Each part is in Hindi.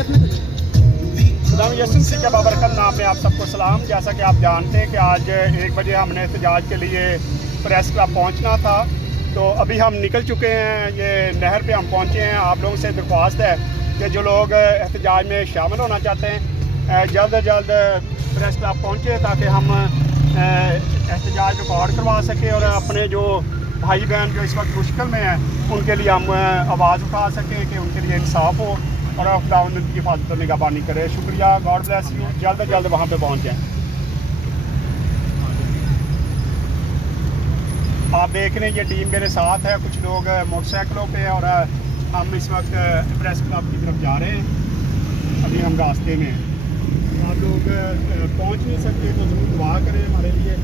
बरकत न करे। खुदाम यसुन मसीह के बाबरकत नाम में आप सबको सलाम। जैसा कि आप जानते हैं कि आज 1 बजे हमने एहतजाज के लिए प्रेस क्लब पहुंचना था, तो अभी हम निकल चुके हैं। ये नहर पे हम पहुंचे हैं। आप लोगों से दरख्वास्त है कि जो लोग एहतजाज में शामिल होना चाहते हैं जल्द अज जल्द प्रेस क्लब पहुंचे ताकि हम एहतजाज रिकॉर्ड करवा सकें और अपने जो भाई बहन जो इस वक्त मुश्किल में हैं उनके लिए हम आवाज़ उठा सकें कि उनके लिए इंसाफ हो और खुदा उनकी हिफाजत और निगहबानी करे। शुक्रिया, गॉड ब्लेस यू। जल्द अज जल्द वहाँ पे पहुँच जाएँ। आप देख रहे हैं ये टीम मेरे साथ है, कुछ लोग मोटरसाइकिलों पे और हम इस वक्त प्रेस क्लब की तरफ जा रहे हैं। अभी हम रास्ते में हैं। आप लोग पहुंच नहीं सकते तो ज़रूर दुआ करें हमारे लिए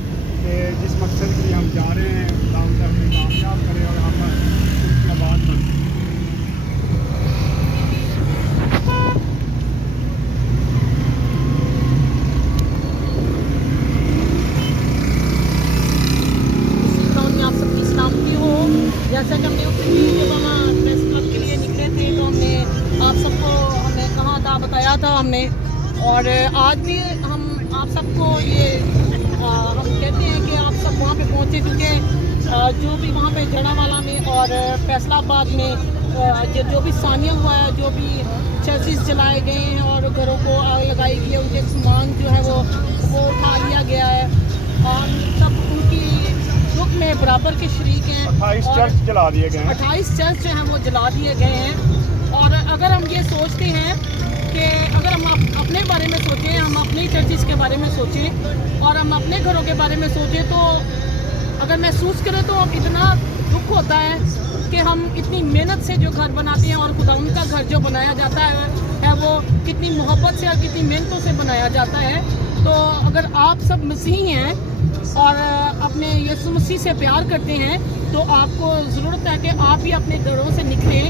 कि जिस मकसद के लिए हम जा रहे हैं खुदा हमें कामयाब करें और हम उसकी आवाज़ बन। जैसा कि हमने जब हम प्रेस क्लब के लिए निकले थे तो हमने कहा था, बताया था हमने, और आज भी हम आप सबको ये हम कहते हैं कि आप सब वहाँ पे पहुँचे, क्योंकि जो भी वहाँ पे जड़ावाला में और फैसलाबाद में जो भी सानिया हुआ है, जो भी चर्चिस जलाए गए हैं और घरों को आग लगाई गई है, उनके सामान जो है वो उठा लिया गया है और सब उनकी दुख में बराबर के शरीक हैं। 28 चर्च जला दिए गए हैं। 28 चर्च जो हैं वो जला दिए गए हैं। और अगर हम ये सोचते हैं कि अगर हम अपने बारे में सोचें, हम अपने चर्चिस के बारे में सोचें और हम अपने घरों के बारे में सोचें, तो अगर महसूस करें तो इतना दुख होता है कि हम इतनी मेहनत से जो घर बनाते हैं और खुदा उनका घर जो बनाया जाता है वो कितनी मोहब्बत से और कितनी मेहनतों से बनाया जाता है। तो अगर आप सब मसीही हैं और अपने यीशु मसीह से प्यार करते हैं तो आपको ज़रूरत है कि आप भी अपने घरों से निकलें